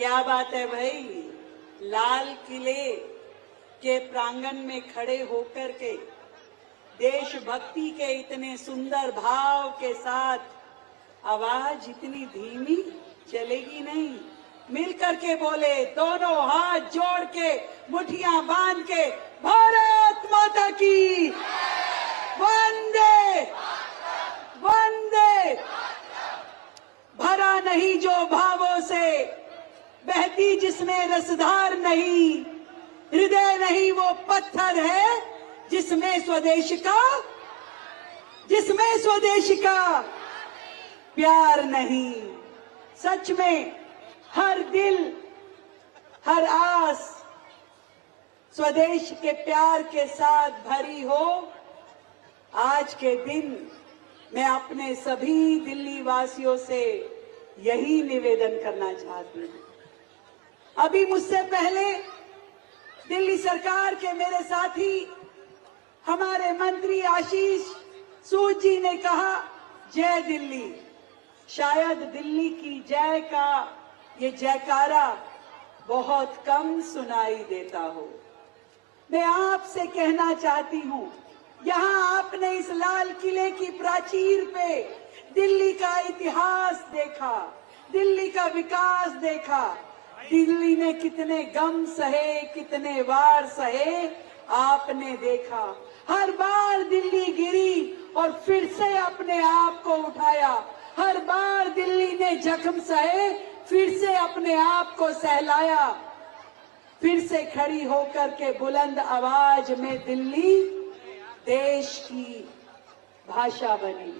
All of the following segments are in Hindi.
क्या बात है भाई, लाल किले के प्रांगण में खड़े होकर के देशभक्ति के इतने सुंदर भाव के साथ आवाज इतनी धीमी चलेगी नहीं। मिलकर के बोले, दोनों हाथ जोड़ के मुट्ठियां बांध के, भारत माता की वंदे वंदे। भरा नहीं जो भावों से, बहती जिसमें रसधार नहीं, हृदय नहीं वो पत्थर है जिसमें स्वदेश का प्यार नहीं। सच में हर दिल हर आस स्वदेश के प्यार के साथ भरी हो। आज के दिन मैं अपने सभी दिल्ली वासियों से यही निवेदन करना चाहती हूं। अभी मुझसे पहले दिल्ली सरकार के मेरे साथी हमारे मंत्री आशीष सूद जी ने कहा, जय दिल्ली। शायद दिल्ली की जय का ये जयकारा बहुत कम सुनाई देता हो। मैं आपसे कहना चाहती हूं, यहाँ आपने इस लाल किले की प्राचीर पे दिल्ली का इतिहास देखा, दिल्ली का विकास देखा, दिल्ली ने कितने गम सहे, कितने वार सहे, आपने देखा। हर बार दिल्ली गिरी और फिर से अपने आप को उठाया। हर बार दिल्ली ने जख्म सहे, फिर से अपने आप को सहलाया। फिर से खड़ी होकर के बुलंद आवाज में दिल्ली देश की भाषा बनी,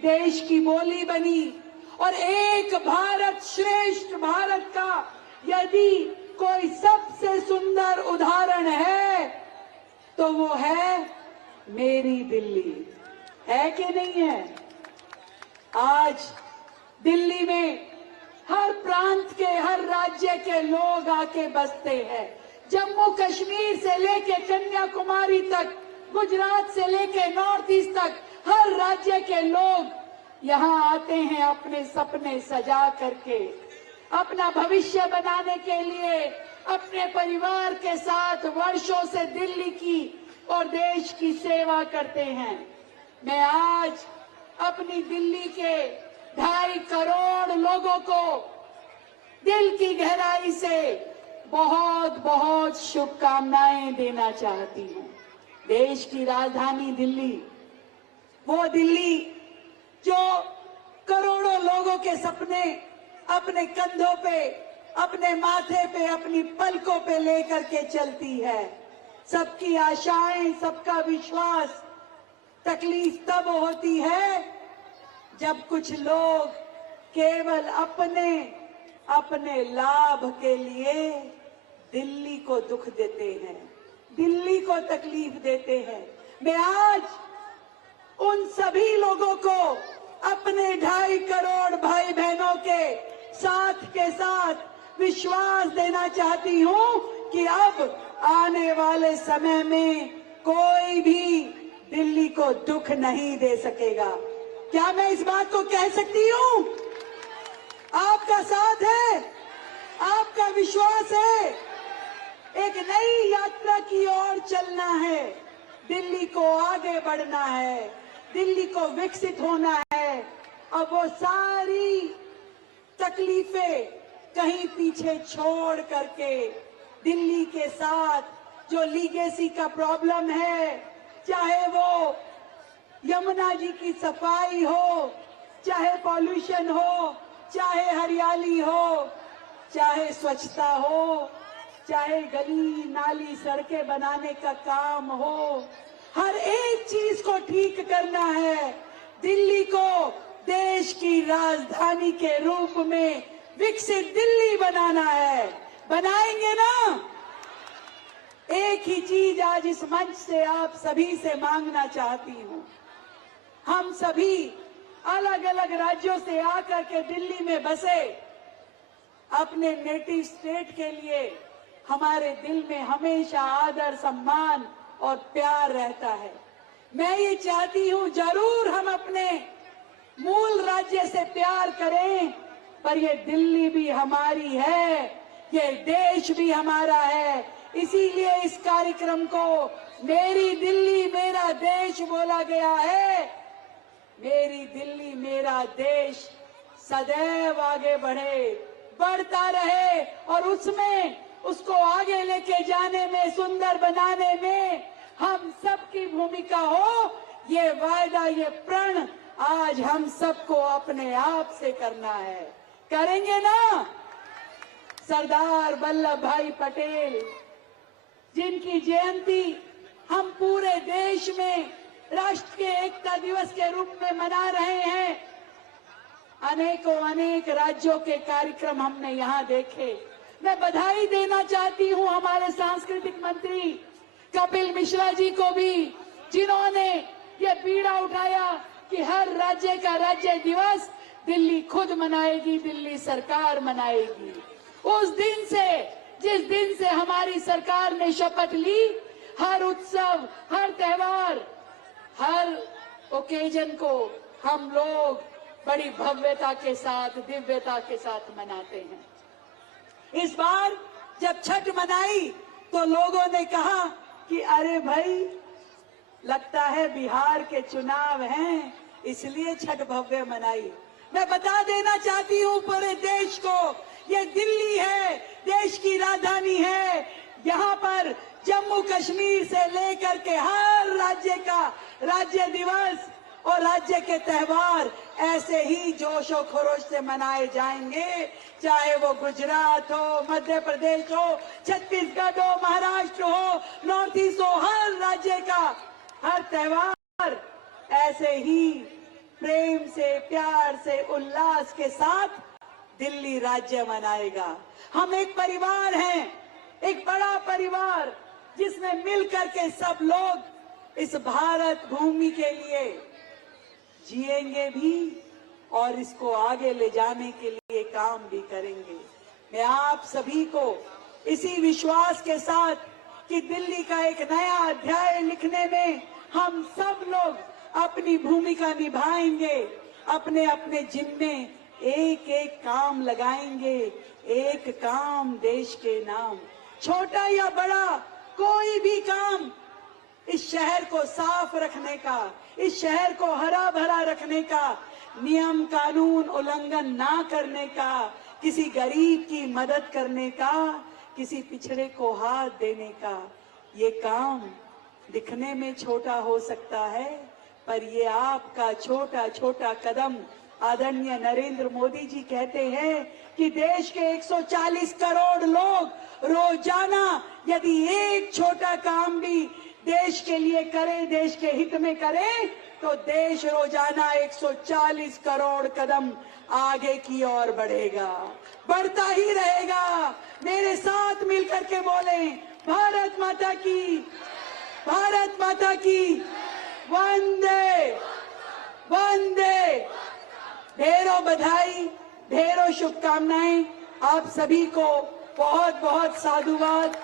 देश की बोली बनी। और एक भारत श्रेष्ठ भारत का यदि कोई सबसे सुंदर उदाहरण है तो वो है मेरी दिल्ली, है कि नहीं है? आज दिल्ली में हर प्रांत के, हर राज्य के लोग आके बसते हैं। जम्मू कश्मीर से लेके कन्याकुमारी तक, गुजरात से लेके नॉर्थ ईस्ट तक, हर राज्य के लोग यहाँ आते हैं अपने सपने सजा करके, अपना भविष्य बनाने के लिए अपने परिवार के साथ वर्षों से दिल्ली की और देश की सेवा करते हैं। मैं आज अपनी दिल्ली के 2.5 करोड़ लोगों को दिल की गहराई से बहुत बहुत शुभकामनाएं देना चाहती हूं। देश की राजधानी दिल्ली, वो दिल्ली जो करोड़ों लोगों के सपने अपने कंधों पे, अपने माथे पे, अपनी पलकों पे लेकर के चलती है। सबकी आशाएं, सबका विश्वास। तकलीफ तब होती है जब कुछ लोग केवल अपने लाभ के लिए दिल्ली को दुख देते हैं, दिल्ली को तकलीफ देते हैं। मैं आज उन सभी लोगों को अपने 2.5 करोड़ भाई बहनों के साथ विश्वास देना चाहती हूं कि अब आने वाले समय में कोई भी दिल्ली को दुख नहीं दे सकेगा। क्या मैं इस बात को कह सकती हूं? आपका साथ है, आपका विश्वास है। एक नई यात्रा की ओर चलना है, दिल्ली को आगे बढ़ना है, दिल्ली को विकसित होना है। अब वो सारी तकलीफें कहीं पीछे छोड़ करके दिल्ली के साथ जो लीगेसी का प्रॉब्लम है, चाहे वो यमुना जी की सफाई हो, चाहे पॉल्यूशन हो, चाहे हरियाली हो, चाहे स्वच्छता हो, चाहे गली नाली सड़कें बनाने का काम हो, हर एक चीज को ठीक करना है। दिल्ली को देश की राजधानी के रूप में विकसित दिल्ली बनाना है। बनाएंगे ना? एक ही चीज आज इस मंच से आप सभी से मांगना चाहती हूं। हम सभी अलग अलग राज्यों से आकर के दिल्ली में बसे, अपने नेटिव स्टेट के लिए हमारे दिल में हमेशा आदर, सम्मान और प्यार रहता है। मैं ये चाहती हूं जरूर हम अपने मूल राज्य से प्यार करें, पर ये दिल्ली भी हमारी है, ये देश भी हमारा है। इसीलिए इस कार्यक्रम को मेरी दिल्ली मेरा देश बोला गया है। मेरी दिल्ली मेरा देश सदैव आगे बढ़े, बढ़ता रहे और उसमें उसको आगे लेके जाने में, सुंदर बनाने में हम सबकी भूमिका हो। ये वायदा, ये प्रण आज हम सबको अपने आप से करना है। करेंगे ना? सरदार वल्लभ भाई पटेल जिनकी जयंती हम पूरे देश में राष्ट्र के एकता दिवस के रूप में मना रहे हैं। अनेक राज्यों के कार्यक्रम हमने यहाँ देखे। मैं बधाई देना चाहती हूँ हमारे सांस्कृतिक मंत्री कपिल मिश्रा जी को भी, जिन्होंने ये बीड़ा उठाया कि हर राज्य का राज्य दिवस दिल्ली खुद मनाएगी, दिल्ली सरकार मनाएगी। उस दिन से, जिस दिन से हमारी सरकार ने शपथ ली, हर उत्सव, हर त्योहार, हर ओकेजन को हम लोग बड़ी भव्यता के साथ, दिव्यता के साथ मनाते हैं। इस बार जब छठ मनाई तो लोगों ने कहा कि अरे भाई, लगता है बिहार के चुनाव हैं, इसलिए छठ भव्य मनाई। मैं बता देना चाहती हूँ पूरे देश को, ये दिल्ली है, देश की राजधानी है। यहाँ पर जम्मू कश्मीर से लेकर के हर राज्य का राज्य दिवस और राज्य के त्योहार ऐसे ही जोशो खरोश से मनाए जाएंगे। चाहे वो गुजरात हो, मध्य प्रदेश हो, छत्तीसगढ़ हो, महाराष्ट्र हो, नॉर्थ ईस्ट हो, हर राज्य का हर त्योहार ऐसे ही प्रेम से, प्यार से, उल्लास के साथ दिल्ली राज्य मनाएगा। हम एक परिवार हैं, एक बड़ा परिवार, जिसमें मिलकर के सब लोग इस भारत भूमि के लिए जिएंगे भी और इसको आगे ले जाने के लिए काम भी करेंगे। मैं आप सभी को इसी विश्वास के साथ कि दिल्ली का एक नया अध्याय लिखने में हम सब लोग अपनी भूमिका निभाएंगे, अपने अपने जिम्मे एक एक काम लगाएंगे, एक काम देश के नाम। छोटा या बड़ा कोई भी काम इस शहर को साफ रखने का, इस शहर को हरा भरा रखने का, नियम कानून उल्लंघन ना करने का, किसी गरीब की मदद करने का, किसी पिछड़े को हाथ देने का, ये काम दिखने में छोटा हो सकता है, पर ये आपका छोटा छोटा कदम। आदरणीय नरेंद्र मोदी जी कहते हैं कि देश के 140 करोड़ लोग रोजाना यदि एक छोटा काम भी देश के लिए करे, देश के हित में करे, तो देश रोजाना 140 करोड़ कदम आगे की ओर बढ़ेगा, बढ़ता ही रहेगा। मेरे साथ मिलकर के बोले, भारत माता की, भारत माता की, वंदे वंदे। ढेरों बधाई, ढेरों शुभकामनाएं। आप सभी को बहुत बहुत साधुवाद।